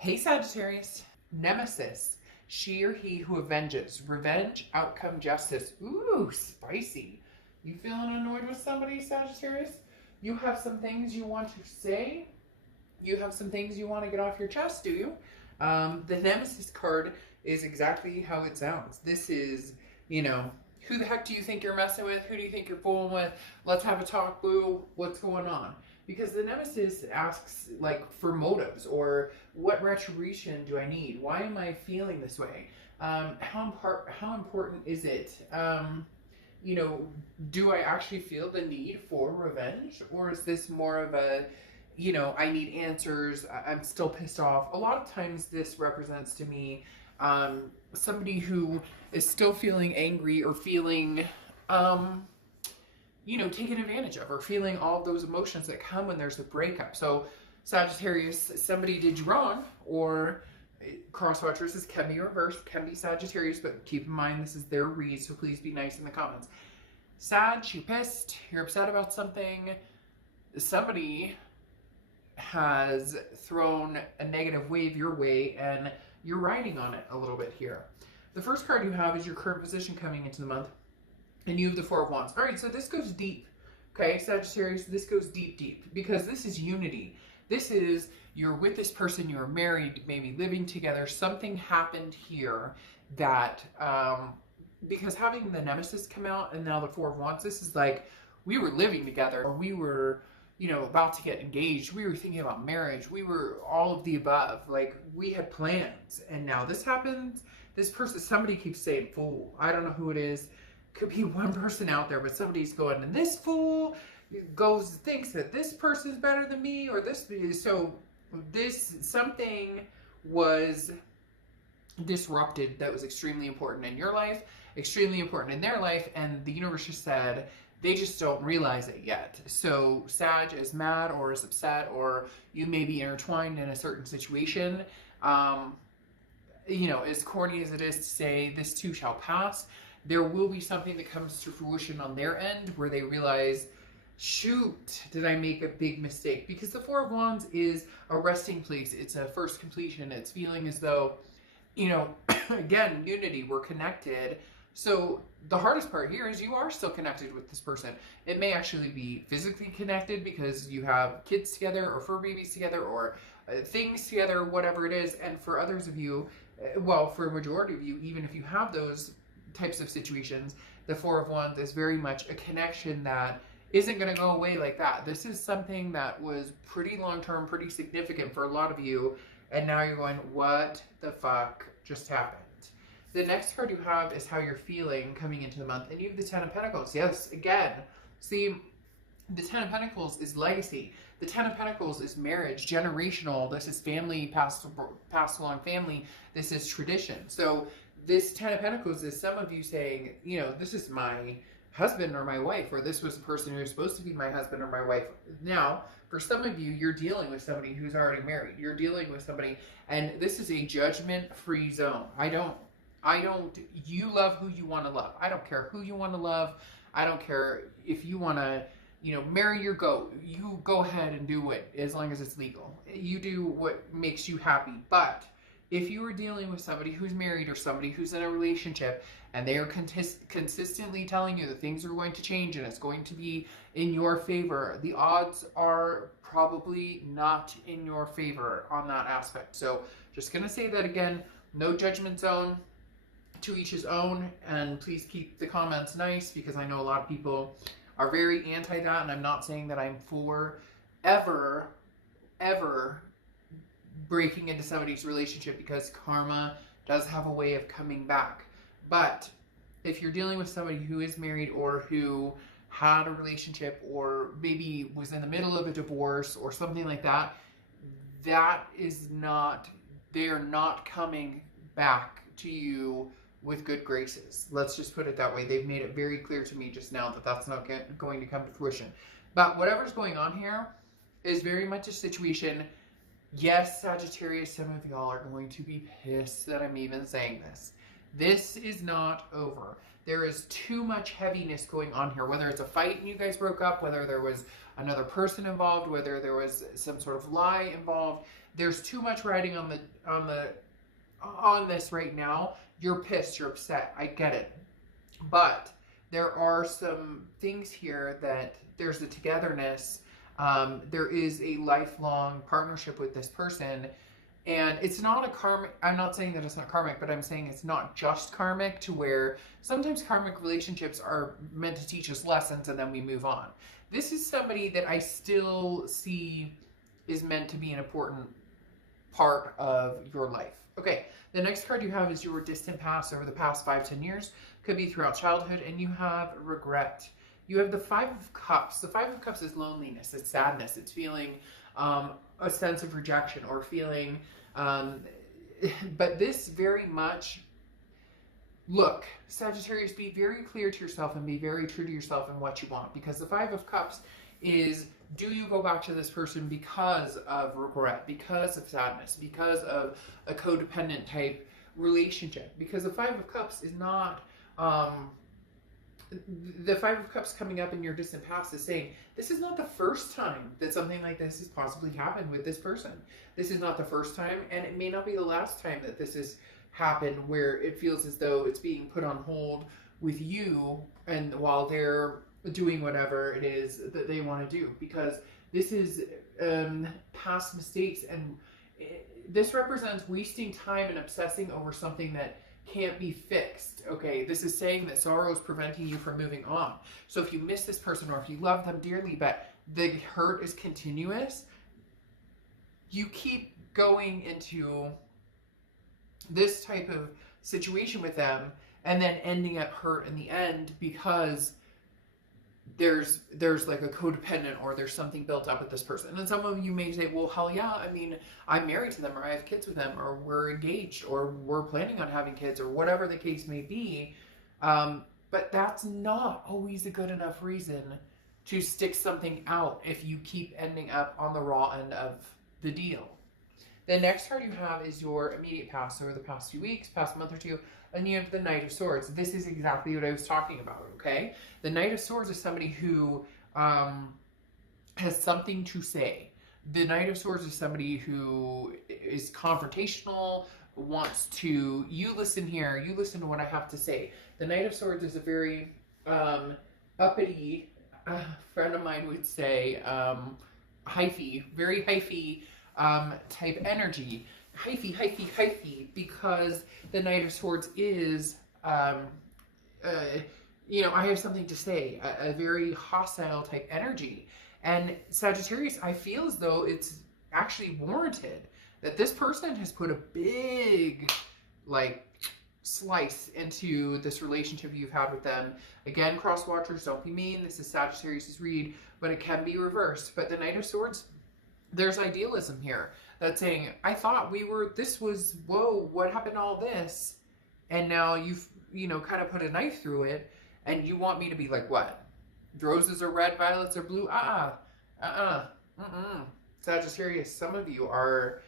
Hey Sagittarius, Nemesis, she or he who avenges, revenge, outcome, justice. Ooh, spicy. You feeling annoyed with somebody, Sagittarius? You have some things you want to say? You have some things you want to get off your chest, do you? The Nemesis card is exactly how it sounds. This is, who the heck do you think you're messing with? Who do you think you're fooling with? Let's have a talk, boo. What's going on? Because the Nemesis asks, like, for motives, or what retribution do I need? Why am I feeling this way? How important is it? Do I actually feel the need for revenge? Or is this more of a, I need answers, I'm still pissed off? A lot of times this represents to me somebody who is still feeling angry or feeling, taken advantage of, or feeling all those emotions that come when there's a breakup. So Sagittarius, somebody did you wrong, or cross-watchers, this can be reversed, can be Sagittarius, but keep in mind this is their read, so please be nice in the comments. Sag, you're pissed, you're upset about something, somebody has thrown a negative wave your way, and you're riding on it a little bit here. The first card you have is your current position coming into the month, and you have the Four of Wands. All right, so this goes deep, okay, Sagittarius, this goes deep, deep, because this is unity. This is, you're with this person, you're married, maybe living together, something happened here that, because having the Nemesis come out and now the Four of Wands, this is like, we were living together, or we were, about to get engaged, we were thinking about marriage, we were all of the above, like, we had plans, and now this happens. This person, somebody keeps saying fool, I don't know who it is, could be one person out there, but somebody's going, and this fool thinks that this person's better than me, or something was disrupted that was extremely important in your life, extremely important in their life, and the universe just said they just don't realize it yet. So Sag is mad or is upset, or you may be intertwined in a certain situation. As corny as it is to say this too shall pass, there will be something that comes to fruition on their end where they realize, shoot, did I make a big mistake? Because the Four of Wands is a resting place. It's a first completion. It's feeling as though, again, unity, we're connected. So the hardest part here is you are still connected with this person. It may actually be physically connected because you have kids together, or fur babies together, or things together, whatever it is. And for others of you, for a majority of you, even if you have those types of situations, the Four of Wands is very much a connection that isn't going to go away like that. This is something that was pretty long-term, pretty significant for a lot of you, and now you're going, what the fuck just happened? The next card you have is how you're feeling coming into the month, and you have the Ten of Pentacles. Yes, again, see, the Ten of Pentacles is legacy. The Ten of Pentacles is marriage, generational. This is family, passed along family. This is tradition. So this Ten of Pentacles is some of you saying, this is my husband or my wife, or this was the person who was supposed to be my husband or my wife. Now, for some of you, you're dealing with somebody who's already married. You're dealing with somebody, and this is a judgment-free zone. You love who you want to love. I don't care who you want to love. I don't care if you want to, marry your goat. You go ahead and do it, as long as it's legal. You do what makes you happy. But if you are dealing with somebody who's married, or somebody who's in a relationship, and they are consistently telling you that things are going to change and it's going to be in your favor, the odds are probably not in your favor on that aspect. So just going to say that again, no judgment zone, to each his own, and please keep the comments nice, because I know a lot of people are very anti that, and I'm not saying that I'm for ever breaking into somebody's relationship, because karma does have a way of coming back. But if you're dealing with somebody who is married, or who had a relationship, or maybe was in the middle of a divorce or something like that, they're not coming back to you with good graces. Let's just put it that way. They've made it very clear to me just now that that's not going to come to fruition. But whatever's going on here is very much a situation. Yes, Sagittarius, some of y'all are going to be pissed that I'm even saying this. This is not over. There is too much heaviness going on here, whether it's a fight and you guys broke up, whether there was another person involved, whether there was some sort of lie involved. there's too much riding on this right now. You're pissed, you're upset, I get it. But there are some things here that there's a togetherness. There is a lifelong partnership with this person. And it's not a karmic, I'm not saying that it's not karmic, but I'm saying it's not just karmic, to where sometimes karmic relationships are meant to teach us lessons and then we move on. This is somebody that I still see is meant to be an important part of your life. Okay, the next card you have is your distant past over the past 5-10 years. Could be throughout childhood, and you have regret. You have the Five of Cups. The Five of Cups is loneliness, it's sadness, it's feeling a sense of rejection or feeling, but this very much, look, Sagittarius, be very clear to yourself and be very true to yourself and what you want, because the Five of Cups is, do you go back to this person because of regret, because of sadness, because of a codependent type relationship? Because the Five of Cups is not, the Five of Cups coming up in your distant past is saying, this is not the first time that something like this has possibly happened with this person. This is not the first time, and it may not be the last time that this has happened, where it feels as though it's being put on hold with you, and while they're doing whatever it is that they want to do. Because this is past mistakes, and this represents wasting time and obsessing over something that can't be fixed. Okay, this is saying that sorrow is preventing you from moving on. So if you miss this person, or if you love them dearly but the hurt is continuous, you keep going into this type of situation with them and then ending up hurt in the end, because there's like a codependent, or there's something built up with this person. And some of you may say, well, hell yeah, I mean, I'm married to them, or I have kids with them, or we're engaged, or we're planning on having kids, or whatever the case may be. But that's not always a good enough reason to stick something out if you keep ending up on the raw end of the deal. The next card you have is your immediate past, over the past few weeks, past month or two, and you have the Knight of Swords. This is exactly what I was talking about, okay? The Knight of Swords is somebody who has something to say. The Knight of Swords is somebody who is confrontational, wants to, you listen here, you listen to what I have to say. The Knight of Swords is a very uppity, friend of mine would say, hyphy, very hyphy type energy. Hyphy, because the Knight of Swords is, you know, I have something to say, a very hostile type energy. And Sagittarius, I feel as though it's actually warranted that this person has put a big, like, slice into this relationship you've had with them. Again, cross watchers, don't be mean. This is Sagittarius's read, but it can be reversed. But the Knight of Swords, there's idealism here. That's saying, I thought we were, this was, whoa, what happened to all this? And now you've, you know, kind of put a knife through it, and you want me to be like, what? Roses are red, violets are blue? Sagittarius, some of you are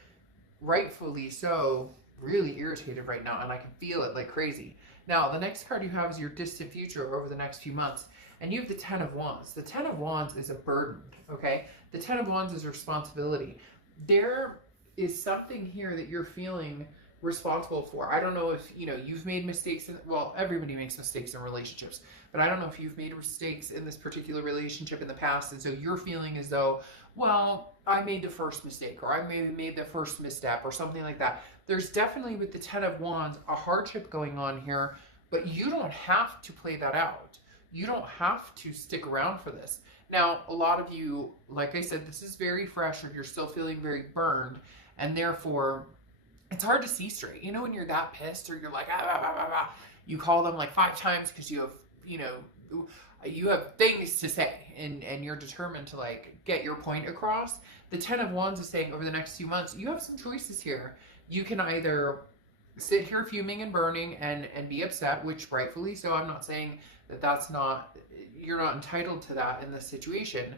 rightfully so really irritated right now, and I can feel it like crazy. Now, the next card you have is your distant future over the next few months, and you have the Ten of Wands. The Ten of Wands is a burden, okay? The Ten of Wands is responsibility. There is something here that you're feeling responsible for. I don't know if, you know, you've made mistakes in, well, everybody makes mistakes in relationships, but I don't know if you've made mistakes in this particular relationship in the past, and so you're feeling as though, well, I made the first mistake, or I maybe made the first misstep, or something like that. There's definitely, with the Ten of Wands, a hardship going on here, but you don't have to play that out. You don't have to stick around for this. Now, a lot of you, like I said, this is very fresh, or you're still feeling very burned, and therefore, it's hard to see straight. You know, when you're that pissed, or you're like, you call them like 5 times because you have, you know, you have things to say, and you're determined to like get your point across. The Ten of Wands is saying over the next few months, you have some choices here. You can either sit here fuming and burning and be upset, which rightfully so. I'm not saying that that's not, you're not entitled to that in this situation.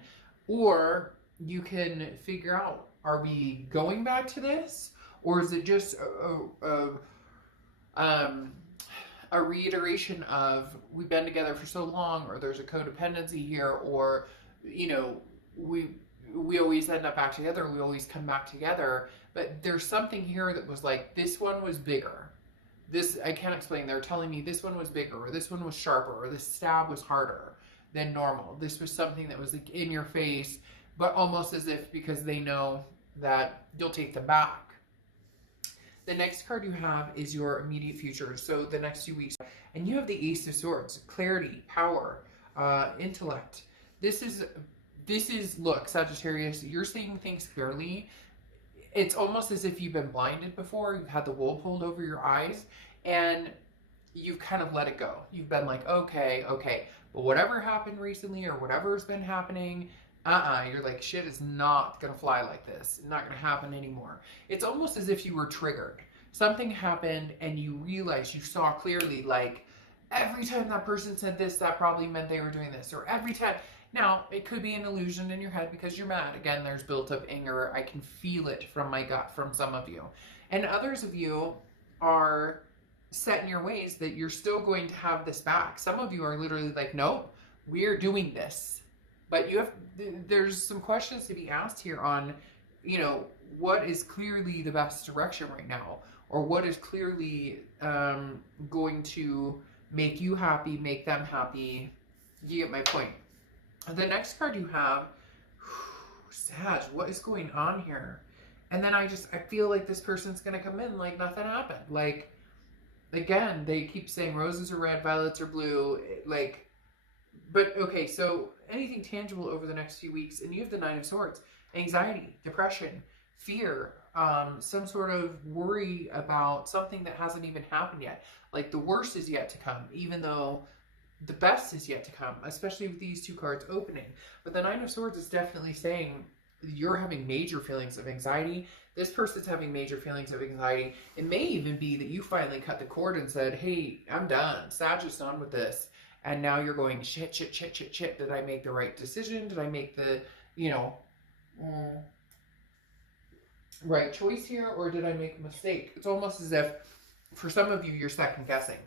Or you can figure out, are we going back to this? Or is it just a reiteration of, we've been together for so long, or there's a codependency here, or, you know, we always end up back together, we always come back together. but there's something here that was like, this one was bigger. This, I can't explain. They're telling me this one was bigger, or this one was sharper, or this stab was harder than normal. This was something that was like in your face, but almost as if because they know that you'll take them back. The next card you have is your immediate future. So the next few weeks, and you have the Ace of Swords, clarity, power, intellect. This is, look, Sagittarius, you're seeing things clearly. It's almost as if you've been blinded before. You've had the wool pulled over your eyes and you've kind of let it go. You've been like, okay. But whatever happened recently or whatever's been happening, you're like, shit is not going to fly like this. It's not going to happen anymore. It's almost as if you were triggered. Something happened and you realized, you saw clearly, like, every time that person said this, that probably meant they were doing this. Or every time. Now, it could be an illusion in your head because you're mad. Again, there's built up anger. I can feel it from my gut from some of you. And others of you are set in your ways that you're still going to have this back. Some of you are literally like, no, we're doing this. But there's some questions to be asked here on, you know, what is clearly the best direction right now? Or what is clearly going to make you happy, make them happy? You get my point. The next card you have, Sag, what is going on here? And then I feel like this person's going to come in like nothing happened. Like, again, they keep saying roses are red, violets are blue. Like, but okay, so anything tangible over the next few weeks, and you have the Nine of Swords, anxiety, depression, fear, some sort of worry about something that hasn't even happened yet. Like the worst is yet to come, even though the best is yet to come, especially with these two cards opening. But the Nine of Swords is definitely saying you're having major feelings of anxiety. This person's having major feelings of anxiety. It may even be that you finally cut the cord and said, hey, I'm done. Sag is done with this. And now you're going, shit. Did I make the right decision? Did I make the, you know, right choice here? Or did I make a mistake? It's almost as if, for some of you, you're second guessing.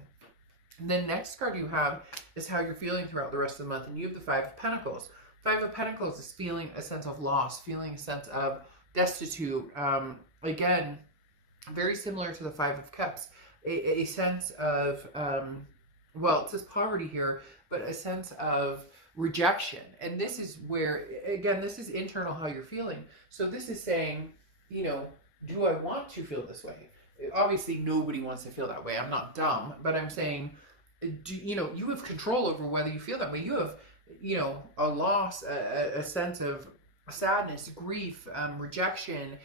The next card you have is how you're feeling throughout the rest of the month. And you have the Five of Pentacles. Five of Pentacles is feeling a sense of loss, feeling a sense of destitute. Again, very similar to the Five of Cups. A sense of, well, it says poverty here, but a sense of rejection. And this is where, again, this is internal how you're feeling. So this is saying, you know, do I want to feel this way? Obviously, nobody wants to feel that way. I'm not dumb, but I'm saying, you know, you have control over whether you feel that way. You have, you know, a loss, a sense of sadness, grief, rejection.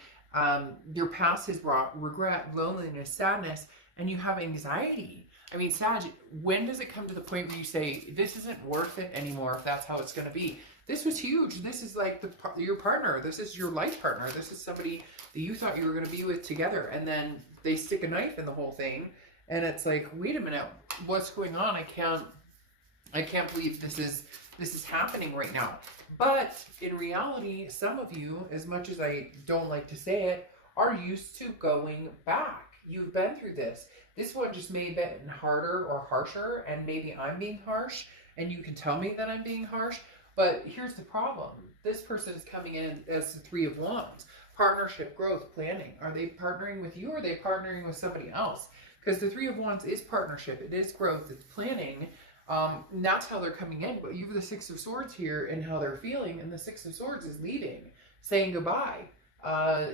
Your past has brought regret, loneliness, sadness, and you have anxiety. I mean, Sag, when does it come to the point where you say, this isn't worth it anymore if that's how it's going to be? This was huge. This is like your partner. This is your life partner. This is somebody that you thought you were going to be with together. And then they stick a knife in the whole thing. And it's like, wait a minute, what's going on? I can't believe this is happening right now. But in reality, some of you, as much as I don't like to say it, are used to going back. You've been through this. This one just may have been harder or harsher, and maybe I'm being harsh, and you can tell me that I'm being harsh. But here's the problem. This person is coming in as the Three of Wands. Partnership, growth, planning. Are they partnering with you, or are they partnering with somebody else? Because the Three of Wands is partnership. It is growth. It's planning. And that's how they're coming in. But you have the Six of Swords here and how they're feeling. And the Six of Swords is leaving, saying goodbye,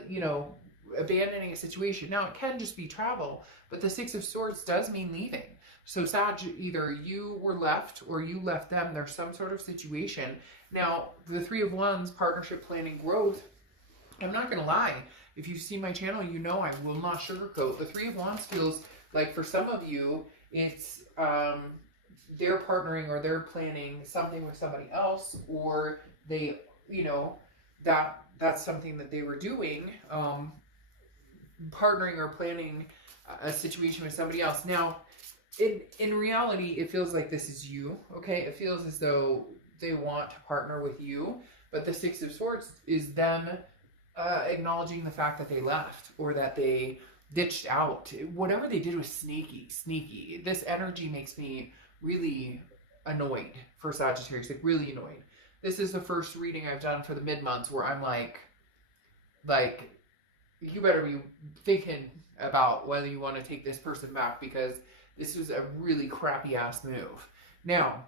you know, abandoning a situation. Now, it can just be travel, but the Six of Swords does mean leaving. So, Sag, either you were left or you left them. There's some sort of situation. Now, the Three of Wands, partnership, planning, growth, I'm not going to lie. If you see my channel, you know I will not sugarcoat. The Three of Wands feels like for some of you, it's they're partnering or they're planning something with somebody else, or they, you know, that's something that they were doing, partnering or planning a situation with somebody else. Now, in reality, it feels like this is you, okay? It feels as though they want to partner with you, but the Six of Swords is them acknowledging the fact that they left or that they ditched out. Whatever they did was sneaky. This energy makes me really annoyed for Sagittarius, like really annoyed. This is the first reading I've done for the mid-months where I'm like, you better be thinking about whether you want to take this person back, because this was a really crappy ass move. Now,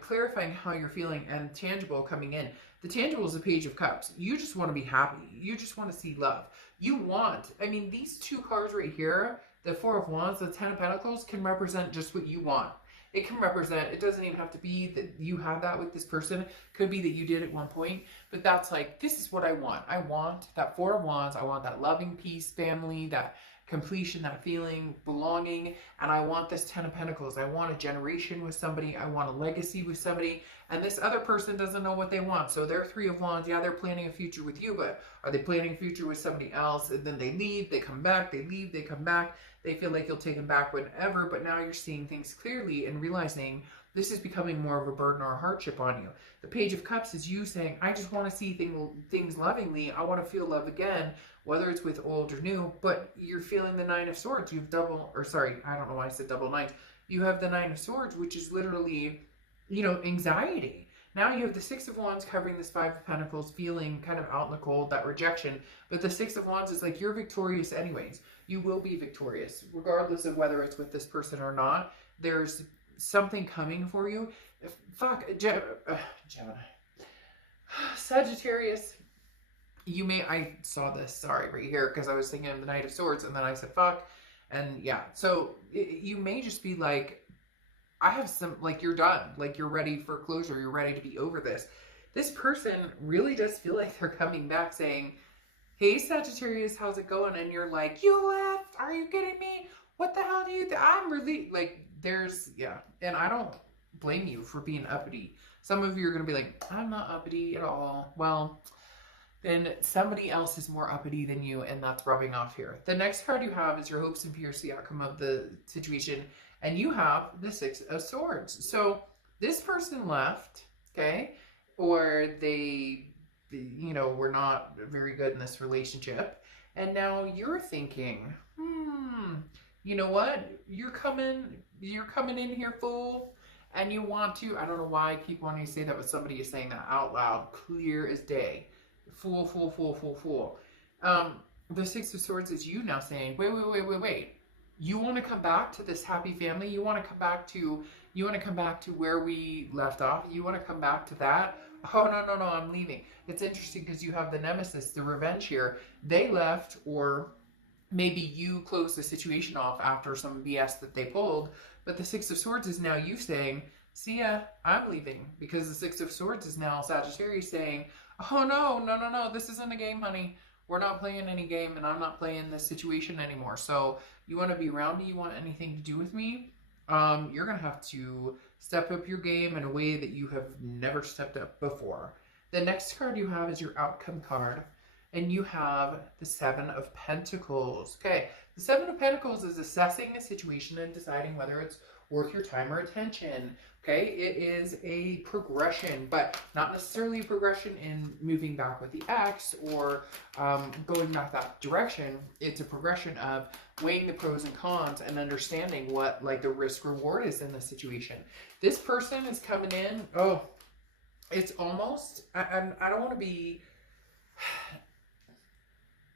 clarifying how you're feeling and tangible coming in. The tangible is a Page of Cups. You just want to be happy. You just want to see love. You want, I mean, these two cards right here, the Four of Wands, the Ten of Pentacles, can represent just what you want. It can represent, it doesn't even have to be that you have that with this person. Could be that you did at one point, but that's like, this is what I want. I want that Four of Wands. I want that loving peace, family, that completion, that feeling, belonging, and I want this Ten of Pentacles. I want a generation with somebody. I want a legacy with somebody, and this other person doesn't know what they want. So they're Three of Wands. Yeah, they're planning a future with you, but are they planning a future with somebody else? And then they leave, they come back, they leave, they come back. They feel like you'll take them back whenever, but now you're seeing things clearly and realizing this is becoming more of a burden or a hardship on you. The Page of Cups is you saying, I just want to see things lovingly. I want to feel love again, whether it's with old or new, but you're feeling the Nine of Swords. You've I don't know why I said double nines. You have the Nine of Swords, which is literally, you know, anxiety. Now you have the Six of Wands covering this Five of Pentacles, feeling kind of out in the cold, that rejection. But the Six of Wands is like, you're victorious anyways. You will be victorious, regardless of whether it's with this person or not. There's something coming for you. Gemini. Sagittarius. I saw this, sorry, right here, because I was thinking of the Knight of Swords, and then I said, fuck. And yeah, so you may just be like, I have some, like, you're done. Like, you're ready for closure. You're ready to be over this. This person really does feel like they're coming back saying, hey, Sagittarius, how's it going? And you're like, you left? Are you kidding me? What the hell do you think? I'm really, like, yeah. And I don't blame you for being uppity. Some of you are going to be like, I'm not uppity at all. Well, then somebody else is more uppity than you, and that's rubbing off here. The next card you have is your hopes and fears, the outcome of the situation. And you have the Six of Swords. So this person left, okay? Or they, you know, were not very good in this relationship. And now you're thinking, you know what? You're coming in here full, and you want to, I don't know why I keep wanting to say that, but somebody is saying that out loud, clear as day. Fool, fool, fool, fool, fool. The Six of Swords is you now saying, wait. You want to come back to this happy family? You want to come back to where we left off? You want to come back to that? Oh, no, I'm leaving. It's interesting because you have the nemesis, the revenge here. They left, or maybe you closed the situation off after some BS that they pulled. But the Six of Swords is now you saying, see ya, I'm leaving. Because the Six of Swords is now Sagittarius saying, oh, no, this isn't a game, honey. We're not playing any game, and I'm not playing this situation anymore. So you want to be around me? You want anything to do with me? You're going to have to step up your game in a way that you have never stepped up before. The next card you have is your outcome card, and you have the Seven of Pentacles. Okay, the Seven of Pentacles is assessing a situation and deciding whether it's worth your time or attention. Okay, it is a progression, but not necessarily a progression in moving back with the ex or going back that direction. It's a progression of weighing the pros and cons and understanding what, like, the risk reward is in the situation. This person is coming in. Oh, it's almost, I don't want to be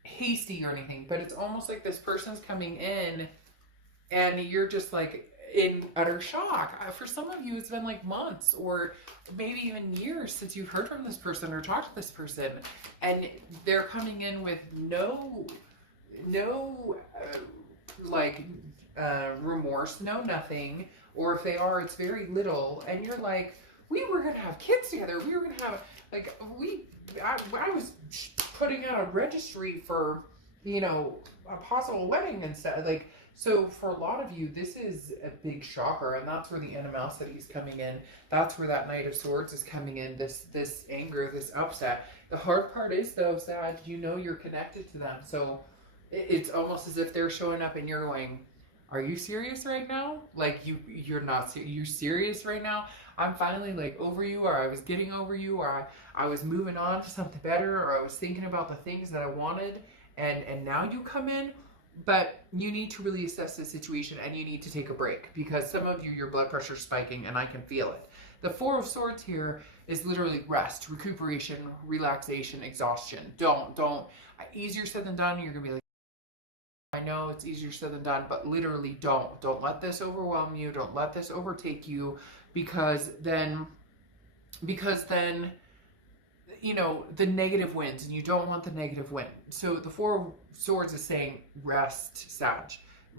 hasty or anything, but it's almost like this person's coming in and you're just like in utter shock. For some of you, it's been like months or maybe even years since you've heard from this person or talked to this person, and they're coming in with no remorse, no nothing, or if they are, it's very little, and you're like, we were gonna have kids together, we were gonna have, like, I was putting out a registry for, you know, a possible wedding and stuff, like. So for a lot of you, this is a big shocker, and that's where the animosity is coming in. That's where that Knight of Swords is coming in, this anger, this upset. The hard part is, though, that you know you're connected to them. So it's almost as if they're showing up and you're going, are you serious right now? Like, you're not, you're serious right now? I'm finally, like, over you, or I was getting over you, or I was moving on to something better, or I was thinking about the things that I wanted, and now you come in? But you need to really assess the situation, and you need to take a break, because some of you, your blood pressure is spiking, and I can feel it. The Four of Swords here is literally rest, recuperation, relaxation, exhaustion. Easier said than done. You're going to be like, I know it's easier said than done, but literally don't let this overwhelm you. Don't let this overtake you, because then, you know, the negative wins, and you don't want the negative win. So the Four of Swords is saying rest, Sag,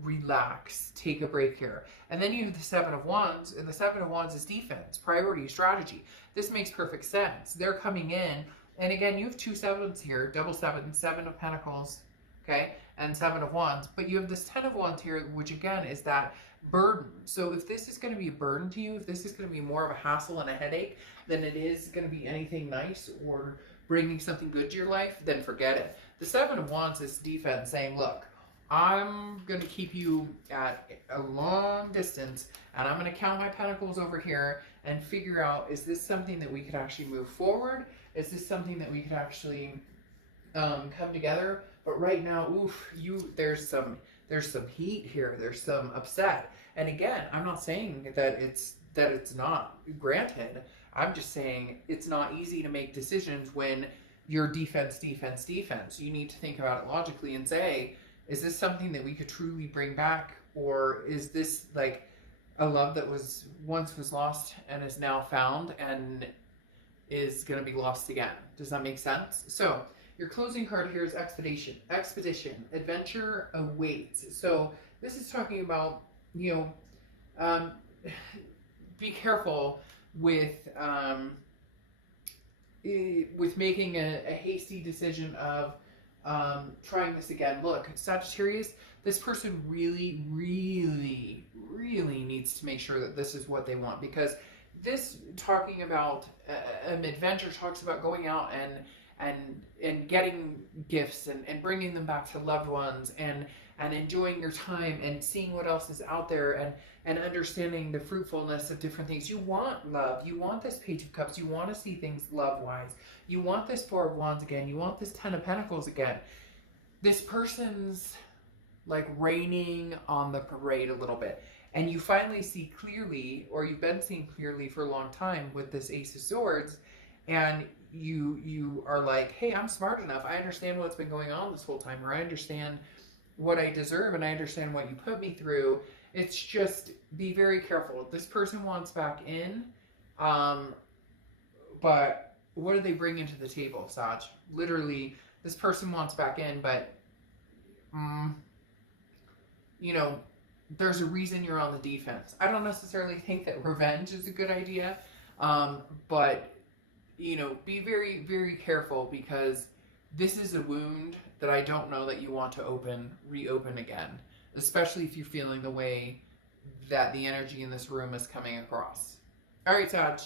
relax, take a break here. And then you have the Seven of Wands, and the Seven of Wands is defense, priority, strategy. This makes perfect sense. They're coming in, and again, you have two sevens here, double seven, Seven of Pentacles, okay, and Seven of Wands, but you have this Ten of Wands here, which again is that burden. So if this is going to be a burden to you, if this is going to be more of a hassle and a headache than it is going to be anything nice or bringing something good to your life, then forget it. The Seven of Wands is defense, saying, look, I'm going to keep you at a long distance, and I'm going to count my pentacles over here and figure out, is this something that we could actually move forward? Is this something that we could actually come together? But right now, oof, there's some heat here. There's some upset. And again, I'm not saying that it's not granted. I'm just saying it's not easy to make decisions when you're defense. You need to think about it logically and say, is this something that we could truly bring back? Or is this like a love that once was lost and is now found and is going to be lost again? Does that make sense? So your closing card here is expedition, adventure awaits. So this is talking about, you know, be careful with making a hasty decision of trying this again. Look, Sagittarius, this person really needs to make sure that this is what they want, because this talking about an adventure talks about going out and getting gifts and bringing them back to loved ones and enjoying your time and seeing what else is out there and understanding the fruitfulness of different things. You want love. You want this Page of Cups. You want to see things love-wise. You want this Four of Wands again. You want this Ten of Pentacles again. This person's like raining on the parade a little bit. And you finally see clearly, or you've been seeing clearly for a long time with this Ace of Swords, and you are like, hey, I'm smart enough. I understand what's been going on this whole time, or I understand what I deserve, and I understand what you put me through. It's just, be very careful. This person wants back in, but what do they bring into the table, Sag? Literally, this person wants back in, but, you know, there's a reason you're on the defense. I don't necessarily think that revenge is a good idea, but, you know, be very careful, because this is a wound that I don't know that you want to reopen again, especially if you're feeling the way that the energy in this room is coming across. All right, Sag.